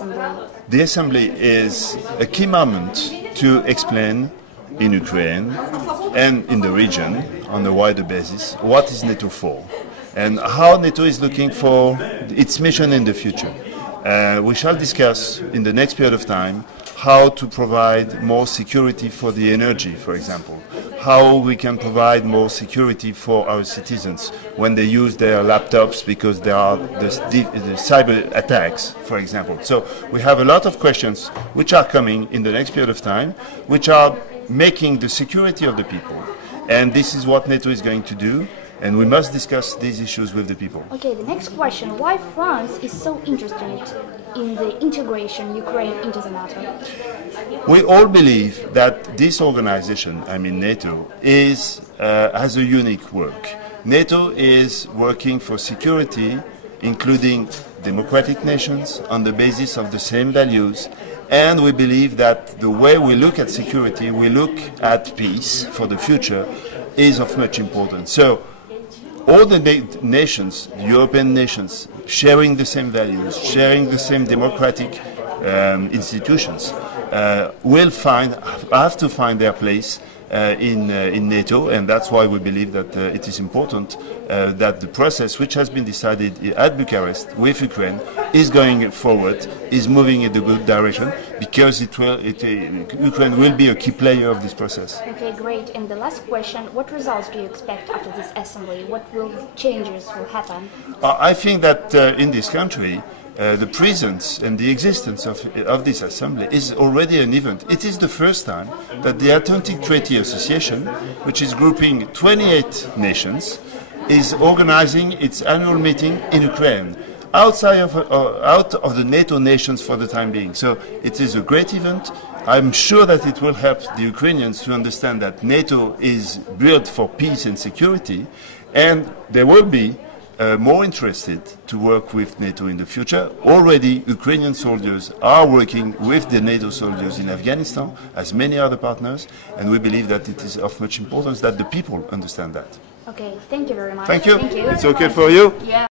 assembly? The assembly is a key moment to explain in Ukraine and in the region on a wider basis what is NATO for and how NATO is looking for its mission in the future. We shall discuss in the next period of time how to provide more security for the energy, for example, how we can provide more security for our citizens when they use their laptops because there are the cyber attacks, for example. So we have a lot of questions which are coming in the next period of time, which are making the security of the people. And this is what NATO is going to do. And we must discuss these issues with the people. Okay, the next question. Why France is so interested in the integration Ukraine into the NATO? We all believe that this organization, I mean NATO, has a unique work. NATO is working for security, including democratic nations, on the basis of the same values. And we believe that the way we look at security, we look at peace for the future, is of much importance. So, all the nations, the European nations, sharing the same values, sharing the same democratic institutions, have to find their place in NATO, and that's why we believe that it is important that the process, which has been decided at Bucharest with Ukraine, is going forward, is moving in the good direction, because Ukraine will be a key player of this process. Okay, great. And the last question: what results do you expect after this assembly? What changes will happen? I think that in this country, the presence and the existence of this assembly is already an event. It is the first time that the Atlantic Treaty Association, which is grouping 28 nations, is organizing its annual meeting in Ukraine, out of the NATO nations for the time being. So it is a great event. I'm sure that it will help the Ukrainians to understand that NATO is built for peace and security, and they will be more interested to work with NATO in the future. Already, Ukrainian soldiers are working with the NATO soldiers in Afghanistan, as many other partners, and we believe that it is of much importance that the people understand that. Okay, thank you very much. Thank you. Thank you. It's okay for you? Yeah.